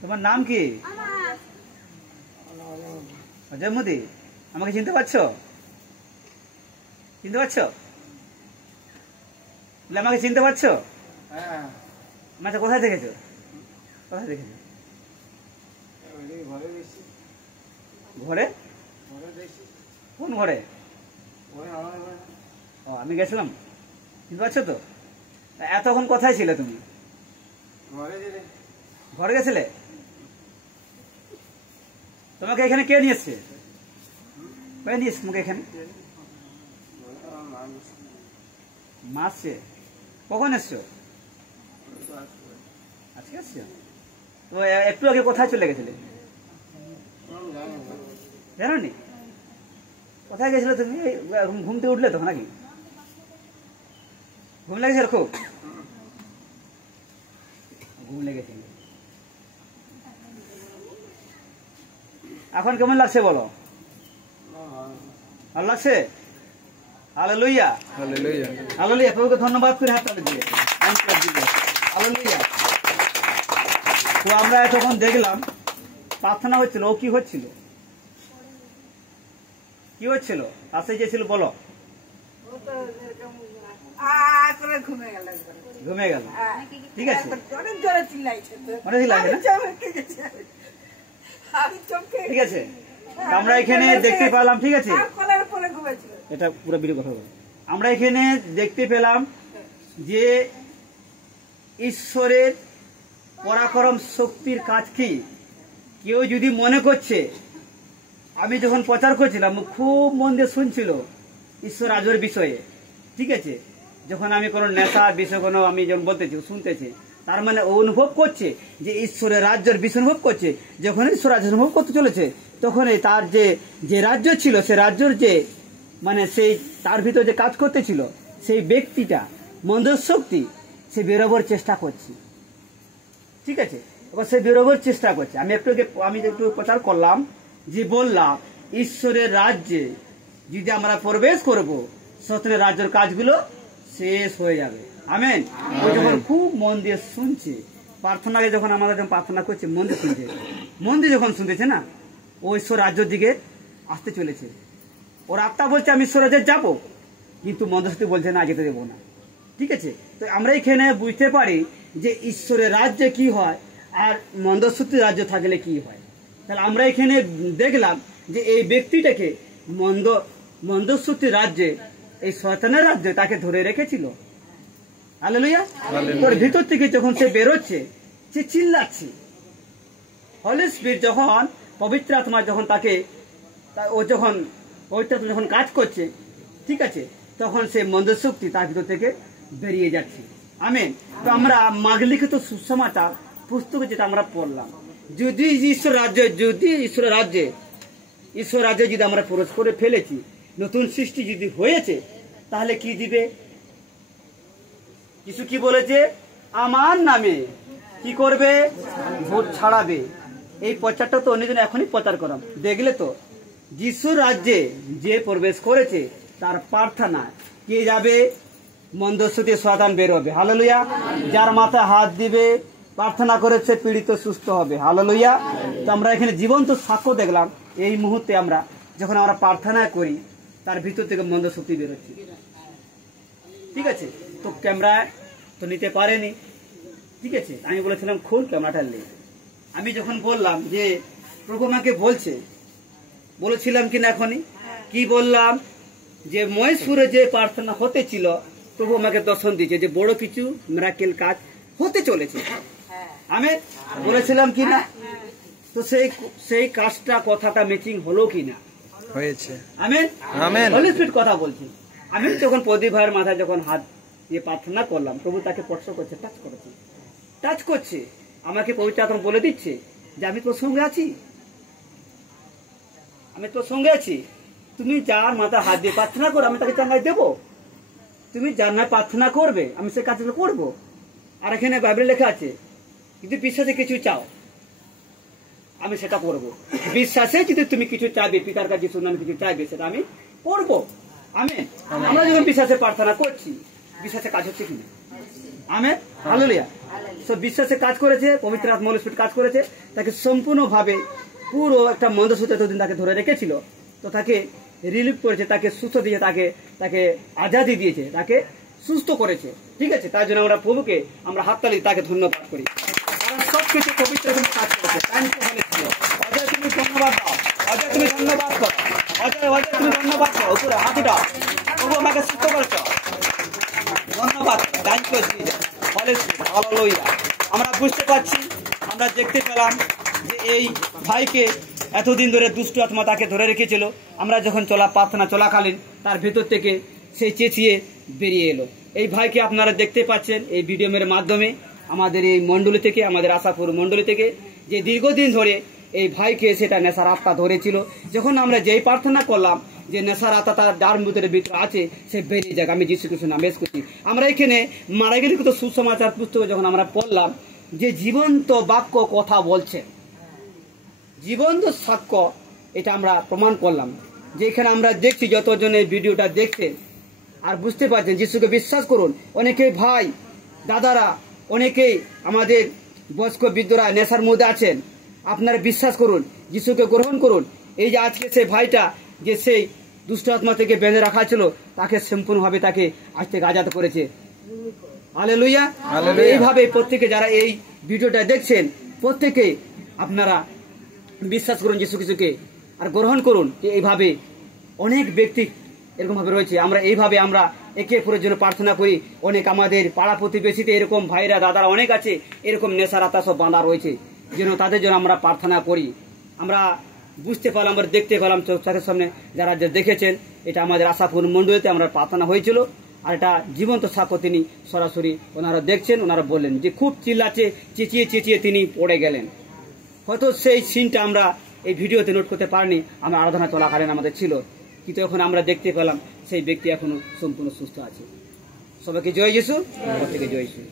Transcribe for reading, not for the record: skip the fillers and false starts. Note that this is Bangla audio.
তোমার নাম কি? অজয় মোদি। আমাকে চিনতে পারছো? চিনতে পারছো? আমাকে চিনতে পারছো? আচ্ছা, কোথায় দেখেছো? কোথায় দেখেছো? ঘরে? কোন ঘরে? ও, আমি গেছিলাম। চিনতে পারছো তো? এতক্ষণ কোথায় ছিলে তুমি? ঘরে গেছিলে? তোমাকে এখানে কে নিয়ে এসছে? কে নিয়ে এসছে তোমাকে এখানে? মা আসছে। কখন এসছো? আজকে এসছো? তো একটু আগে কোথায় চলে গেছিলে? জানোনি? কোথায় গেছিলে তুমি? ঘুম থেকে উঠলে তো নাকি? ঘুম লেগেছিল খুব? ঘুম লেগেছিল। এখন কেমন লাগছে বলো? ভালো লাগছে? Hallelujah, hallelujah, hallelujah. প্রভুকে ধন্যবাদ করে হাততালি দিয়ে হালেলুয়া। তো আমরা তখন দেখলাম প্রার্থনা হচ্ছিল। ও কি হচ্ছিল? কি হচ্ছিল? কাছে যে ছিল বলো। ঘুমে গেল। ঠিক আছে, ঠিক আছে। আমরা এখানে দেখতে পেলাম, ঠিক আছে, এটা পুরো বিরোধ কথা বলো। আমরা এখানে দেখতে পেলাম যে ঈশ্বরের পরাক্রম শক্তির কাজ কি। কেউ যদি মনে করছে, আমি যখন প্রচার করছিলাম খুব মন দিয়ে শুনছিল ঈশ্বর রাজের বিষয়ে, ঠিক আছে। যখন আমি কোনো নেশার বিষয় কোনো আমি যখন বলতেছি, শুনতেছি, তার মানে ও অনুভব করছে যে ঈশ্বরের রাজ্যের বিষয় অনুভব করছে। যখন ঈশ্বর রাজ্য অনুভব করতে চলেছে, তখন তার যে রাজ্য ছিল, সে রাজ্যের যে মানে সেই তার ভিতর যে কাজ করতেছিল, সেই ব্যক্তিটা মন্দের শক্তি সে বেরোবার চেষ্টা করছে, ঠিক আছে। এবার সে বেরোবার চেষ্টা করছে। আমি একটু প্রচার করলাম যে বললাম ঈশ্বরের রাজ্যে যদি আমরা প্রবেশ করব, সত্যের রাজ্যের কাজগুলো শেষ হয়ে যাবে। আমেন। ও যখন খুব মন দিয়ে শুনছে, প্রার্থনাকে যখন আমাদের যখন প্রার্থনা করছে মন দিয়ে শুনছে, মন দিয়ে যখন শুনতেছে না, ও ঈশ্বর রাজ্যের দিকে আসতে চলেছে। ওর আত্মা বলছে আমি ঈশ্বর রাজ্যে যাবো, কিন্তু মন্দশক্তি বলছে না, যেতে দেবো না, ঠিক আছে। তো আমরা এখানে বুঝতে পারি যে ঈশ্বরের রাজ্যে কি হয় আর মন্দশক্তির রাজ্য থাকলে কি হয়। তাহলে আমরা এখানে দেখলাম যে এই ব্যক্তিটাকে মন্দশক্তির রাজ্যে, এই শয়তানের রাজ্যে তাকে ধরে রেখেছিল। হালেলুয়া। ওর ভিতর থেকে যখন সে বেরোচ্ছে, সে চিল্লাচ্ছে। হলি স্পিরিট যখন, পবিত্র আত্মা যখন তাকে, ও যখন পবিত্র আত্মা যখন কাজ করছে, ঠিক আছে, তখন সে মন্দশক্তি তার ভিতর থেকে বেরিয়ে যাচ্ছে। আমেন। তো আমরা মাগলিখিত সুসমাচার পুস্তকে যেটা আমরা পড়লাম, যদি ঈশ্বর রাজ্যে যদি আমরা প্রবেশ করে ফেলেছি, নতুন সৃষ্টি যদি হয়েছে, তাহলে কি দিবে? যিশু কি বলেছে? আমার নামে কি করবে? ভূত ছাড়াবে। এই প্রচারটা তো অন্যজন এখনই প্রচার করাম। দেখলে তো যিশুর রাজ্যে যে প্রবেশ করেছে তার প্রার্থনা কে যাবে? মন্দশক্তি শয়তান বের হবে। হালেলুয়া। যার মাথায় হাত দিবে, প্রার্থনা করেছে, পীড়িত সুস্থ হবে। হালেলুয়া। তো আমরা এখানে জীবন্ত সাক্ষ্য দেখলাম। এই মুহূর্তে আমরা যখন আমরা প্রার্থনা করি, তার ভিতর থেকে মন্দশক্তি বেরোচ্ছে, ঠিক আছে। তো ক্যামেরা তো নিতে পারেনি, ঠিক আছে। আমি বলেছিলাম খুল ক্যামেরাটা লে। আমি যখন বললাম যে প্রভু আমাকে বলেছিলাম কিনা এখনই কি বললাম যে মহেশপুরে যে প্রার্থনা হতে ছিল, প্রভু আমাকে দর্শন দিয়েছে যে বড় কিছু মিরাকেল কাজ হতে চলেছে। আমি বলেছিলাম কিনা? তো সেই কাজটা, কথাটা ম্যাচিং হলো কিনা? হয়েছে। Amen, amen. হলি স্পিরিট কথা বলছি। আমি যখন প্রদীপ ভাইয়ের মাথায় যখন হাত দিয়ে প্রার্থনা করলাম, প্রভু তাকে স্পর্শ করছে, টাচ করছে। আমাকে পবিত্র আত্মা বলে দিচ্ছে যে আমি তোর সঙ্গে আছি, তুমি যার মাথায় হাত দিয়ে প্রার্থনা করো, আমি তাকে চাঙ্গাই দেবো। তুমি যার নয় প্রার্থনা করবে, আমি সে কাজগুলো করবো। আর এখানে বাইবেলে লেখা আছে, যদি বিশ্বাসে কিছু চাও, আমি সেটা করবো। বিশ্বাসে যদি তুমি কিছু চাইবে, পিতার কাছে যিশুর নামে কিছু চাইবে, সেটা আমি করবো। আমেন। আমরা যখন বিশ্বাসে প্রার্থনা করছি, বিশ্বাসে কাজ হচ্ছে কিনা? Amen, hallelujah. সব বিশ্বাসে কাজ করেছে, পবিত্র আত্মা হোলি স্পিরিট কাজ করেছে, তাকে সম্পূর্ণভাবে পুরো একটা মন্দসূত্র এতদিন তাকে ধরে রেখেছিল, তো তাকে রিলিফ করেছে, তাকে সুস্থ দিয়েছে, তাকে আজাদি দিয়েছে, তাকে সুস্থ করেছে। ঠিক আছে, তার জন্য আমরা প্রভুকে আমরা হাততালি তাকে ধন্যবাদ করি। কারণ সবকিছু পবিত্র কাজ করেছে। অজয় তুমি ধন্যবাদ দাও, অজয় তুমি ধন্যবাদ করো, অজয় তুমি ধন্যবাদ করো, উপরে হাতি দাও, প্রভু আমাকে সুস্থ করেছ, ধন্যবাদ। Thank you Jesus, hallelujah. আমরা বুঝতে পারছি, আমরা দেখতে পেলাম যে এই ভাইকে এতদিন ধরে দুষ্ট আত্মা তাকে ধরে রেখেছিল। আমরা যখন প্রার্থনা চলাকালীন তার ভেতর থেকে সেই চেঁচিয়ে বেরিয়ে এলো। এই ভাইকে আপনারা দেখতে পাচ্ছেন এই ভিডিওর মাধ্যমে, আমাদের এই মণ্ডলী থেকে, আমাদের আশাপুর মণ্ডলী থেকে, যে দীর্ঘদিন ধরে এই ভাইকে সেটা নেশার আত্মা ধরেছিল। যখন আমরা যেই প্রার্থনা করলাম যে নেশার আত্মা তার যার ভিতরে আছে সে বেরিয়ে যাক, আমি যীশু খ্রিস্টের নামে করছি। আমরা এখানে মারা গেলে কিন্তু সুসমাচার পুস্তকে যখন আমরা পড়লাম যে জীবন্ত বাক্য কথা বলছে, জীবন্ত সাক্ষ্য, এটা আমরা প্রমাণ করলাম। যে এখানে আমরা দেখছি যতজন এই ভিডিওটা দেখছে আর বুঝতে পারছেন, যিশুকে বিশ্বাস করুন। অনেকেই ভাই দাদারা, অনেকেই আমাদের বয়স্ক বৃদ্ধরা নেশার মধ্যে আছেন, আপনারা বিশ্বাস করুন, যিশুকে গ্রহণ করুন। এই যে আজকে সেই ভাইটা যে সেই দুষ্ট আত্মা থেকে বেঁধে রাখা ছিল, তাকে সম্পূর্ণভাবে তাকে আজ থেকে আজাদ করেছে। হালেলুয়া। এইভাবে প্রত্যেকে যারা এই ভিডিওটা দেখছেন, প্রত্যেকে আপনারা বিশ্বাস করুন যিশু খ্রিস্টকে আর গ্রহণ করুন। যে এইভাবে অনেক ব্যক্তি এরকম ভাবে রয়েছে। আমরা এইভাবে আমরা একে অপরের জন্য প্রার্থনা করি। অনেক আমাদের পাড়া প্রতিবেশীতে এরকম ভাইরা দাদারা অনেক আছে, এরকম নেশার আত্মা সব বাঁধা রয়েছে, যেন তাদের জন্য আমরা প্রার্থনা করি। আমরা বুঝতে পারলাম, আমরা দেখতে পেলাম চোখের সামনে, যারা দেখেছেন, এটা আমাদের আশাপুর মণ্ডলীতে আমরা প্রার্থনা হয়েছিল। আর এটা জীবন্ত সাক্ষ্য, তিনি সরাসরি ওনারা দেখছেন, ওনারা বললেন যে খুব চিল্লাচ্ছে, চেঁচিয়ে চেঁচিয়ে তিনি পড়ে গেলেন। হয়তো সেই সিনটা আমরা এই ভিডিওতে নোট করতে পারিনি, আমরা আরাধনা চলাকালীন আমাদের ছিল, কিন্তু এখন আমরা দেখতে পেলাম সেই ব্যক্তি এখনো সম্পূর্ণ সুস্থ আছে। সবাইকে জয় যিশু, প্রত্যেকে জয় যিশু।